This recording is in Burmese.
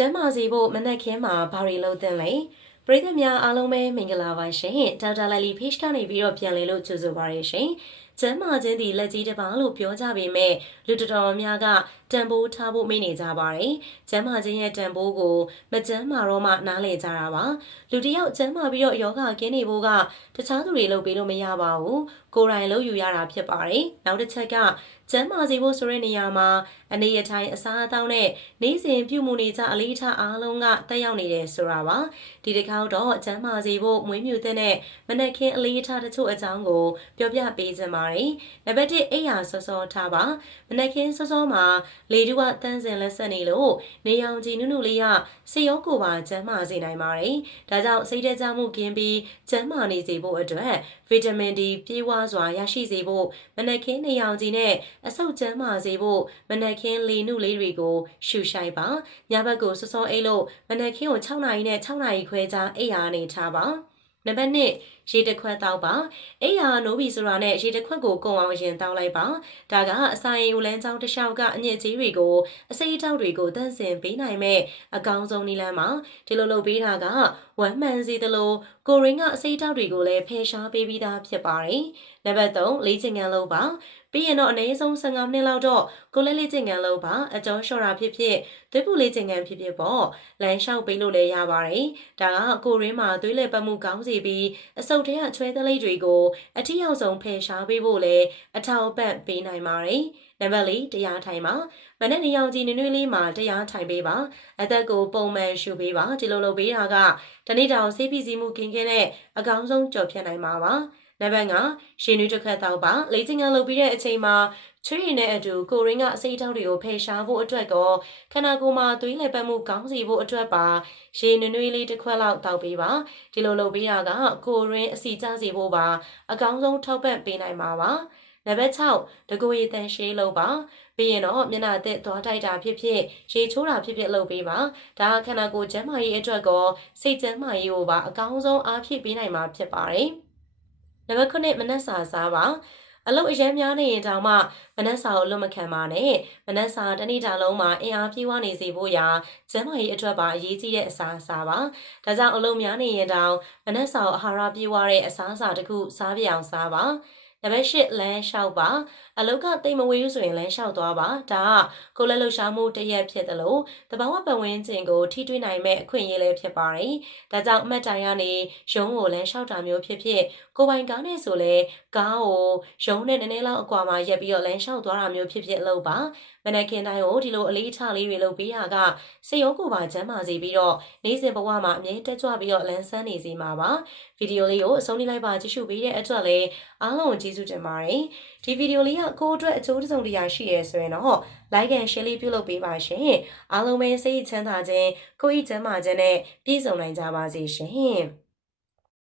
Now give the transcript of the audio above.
ကျမ်းမာစီဖို့မနက်ခင်းမှာဘာတွေလုပ်သင့်လဲပရိသတ်များအားလုံးပဲမင်္ဂလာပါရှင်ဒေါက်တာလိုက်လီ page ကနေပြီးတော့ပြန်လည်လို့ကြိုဆိုပါရရှင်ကျမ်းမာခြင်းဒီလက်ကြီးတစ်ပါးလို့ပြောကြပေမဲ့လူတော်တော်များကတန်ဖိုးထားဖို့မေ့နေကြပါတယ်ကျမ်းမာခြင်းရဲ့တန်ဖိုးကိုမကျမ်းမာတော့မှနားလည်ကြတာပါလူတစ်ယောက်ကျမ်းမာပြီးတော့ယောဂကင်းနေဖို့ကတခြားသူတွေလုပ်ပေးလို့မရပါဘူးကိုယ်တိုင်လုပ်ယူရတာဖြစ်ပါတယ်နောက်တစ်ချက်ကကျမ်းမာစေဖို့ဆိုတဲ့နေရာမှာအနေရထိုင်အစားအသောက်နဲ့နေ့စဉ်ပြုမှုနေကြအလေးထားအားလုံးကတက်ရောက်နေတယ်ဆိုတာပါဒီတစ်ခေါက်တော့ကျမ်းမာစေဖို့မွေးမြူတဲ့မနက်ခင်းအလေးထားတချို့အကြောင်းကိုပြောပြပေးချင်ပါတယ်နံပါတ်1အိယာစောစောထားပါမနက်ခင်းစောစောမှာလေတူကတန်းစင်လက်ဆက်နေလို့နေရောင်ခြည်နုနုလေးကစိတ်ရောကိုယ်ပါကျန်းမာစေနိုင်ပါတယ်ဒါကြောင့်စိတ်တကြမှုကင်းပြီးကျန်းမာနေစေဖို့အတွက်ဗီတာမင် D ပြေဝစွာရရှိစေဖို့မနက်ခင်းနေရောင်ခြည်နဲ့အဆုတ်ကျန်းမာစေဖို့မနက်ခင်းလေနုလေးတွေကိုရှူရှိုက်ပါညဘက်ကိုစောစောအိပ်လို့မနက်ခင်းကို6နာရီနဲ့6နာရီခွဲကြားအိပ်ရာနေထားပါနံပါတ်1ရေတစ်ခွက်တောက်ပါအိယာနိုးပြီဆိုတာနဲ့ရေတစ်ခွက်ကိုကုံအောင်ရင်တောက်လိုက်ပါဒါကအစာရင်ဦးလန်းချောင်းတစ်လျှောက်ကအညစ်အကြေးတွေကိုအစိအတောက်တွေကိုတန့်စင်ပေးနိုင်မဲ့အကောင်းဆုံးနည်းလမ်းပါဒီလိုလုပ်ပေးတာကဝမ်းမှန်စေသလိုကိုရင်းကအစိအတောက်တွေကိုလည်းဖယ်ရှားပေးပြီးသားဖြစ်ပါတယ်နံပါတ်3လေ့ကျင့်ခန်းလုပ်ပါပြီးရင်တော့အနည်းဆုံး15မိနစ်လောက်တော့ကိုယ်လေ့ကျင့်ခန်းလုပ်ပါအကျော်လျှော့တာဖြစ်ဖြစ်သွေးပူလေ့ကျင့်ခန်းဖြစ်ဖြစ်ပေါ့လမ်းလျှောက်ပေးလို့လည်းရပါတယ်ဒါကကိုရင်းမှာသွေးလည်ပတ်မှုကောင်းစေပြီးအဆုတ်ထဲကချွဲသလိပ်တွေကိုအထီရောက်ဆုံးဖယ်ရှားပေးဖို့လည်းအထောက်အပံ့ပေးနိုင်ပါတယ်နံပါတ်4တရားထိုင်ပါမနေ့နေရောင်ကြီးနွေ့နွေ့လေးမှာတရားထိုင်ပေးပါအသက်ကိုပုံမှန်ရှုပေးပါဒီလိုလုပ်ပေးတာကတနေ့တောင်ဆေးဖိစီးမှုကင်းကင်းနဲ့အကောင်းဆုံးကြော်ဖြတ်နိုင်မှာပါနံပါတ်5ရှင်နွေးတစ်ခါတောက်ပါလေ့ကျင့်ခန်းလုပ်ပြီးတဲ့အချိန်မှာချွေးရည်နဲ့အတူကိုရင်းကအစိအတောက်တွေကိုဖယ်ရှားဖို့အတွက်ကောခန္ဓာကိုယ်မှာသွေးလည်ပတ်မှုကောင်းစေဖို့အတွက်ပါရေနွေးနွေးလေးတစ်ခွက်လောက်တောက်ပေးပါဒီလိုလုပ်ပေးတာကကိုရင်းအစီကျစေဖို့ပါအကောင်းဆုံးထောက်ပံ့ပေးနိုင်မှာပါနံပါတ်6တကူရည်တန်ရှင်းလုပ်ပါပြီးရင်တော့မျက်နှာအသက်သွားတိုက်တာဖြစ်ဖြစ်ရေချိုးတာဖြစ်ဖြစ်လုပ်ပေးပါဒါခန္ဓာကိုယ်ကျန်းမာရေးအတွက်ကောစိတ်ကျန်းမာရေးကိုပါအကောင်းဆုံးအားဖြည့်ပေးနိုင်မှာဖြစ်ပါတယ်နံပါတ်9မနက်စာစားပါအလုပ်အရမ်းများနေရင်တောင်မှမနက်စာကိုလွတ်မခံပါနဲ့မနက်စာတနေ့တာလုံးမှာအင်အားပြေးဝနေစေဖို့ရာကျန်းမာရေးအတွက်ပါအရေးကြီးတဲ့အစားအစာပါဒါကြောင့်အလုပ်များနေရင်တောင်မနက်စာကိုအာဟာရပြေးဝတဲ့အစားအစာတစ်ခုစားပြအောင်စားပါနံပါတ်10လမ်းလျှောက်ပါအလုတ်ကတိတ်မဝေးဘူးဆိုရင်လမ်းလျှောက်သွားပါဒါကကိုယ်လက်လှုပ်ရှားမှုတရက်ဖြစ်တယ်လို့တဘာဝပတ်ဝန်းကျင်ကိုထိတွေ့နိုင်မဲ့အခွင့်အရေးလည်းဖြစ်ပါတယ်ဒါကြောင့်အမှတ်တိုင်ကနေရုံးကိုလမ်းလျှောက်တာမျိုးဖြစ်ဖြစ်ကိုပိုင်ကားနဲ့ဆိုလဲကားကိုရုံးနဲ့နည်းနည်းလောက်အကွာမှာရက်ပြီးတော့လမ်းလျှောက်သွားတာမျိုးဖြစ်ဖြစ်လုပ်ပါမနက်ခင်းတိုင်းကိုဒီလိုအလေးထားလေးတွေလုပ်ပေးရကစိတ်ရောကိုယ်ပါကျန်းမာစေပြီးတော့နေ့စဉ်ဘဝမှာအမြဲတက်ကြွပြီးတော့လမ်းဆန်းနေစေမှာပါဗီဒီယိုလေးကိုအဆုံးထိလိုက်ပါကြည့်ရှုပေးတဲ့အတွက်လည်းအားလုံးကိုကျေးဇူးတင်ပါတယ်ဒီဗီဒီယိုလေးကကိုယ့်အတွက်အကျိုးတစုံတရာရှိရဲဆိုရင်တော့ like and share လေးပြုလုပ်ပေးပါရှင်အားလုံးပဲစိတ်ချမ်းသာခြင်းကိုယ်ဤကျန်းမာခြင်းနဲ့ပြည့်စုံနိုင်ကြပါစေရှင်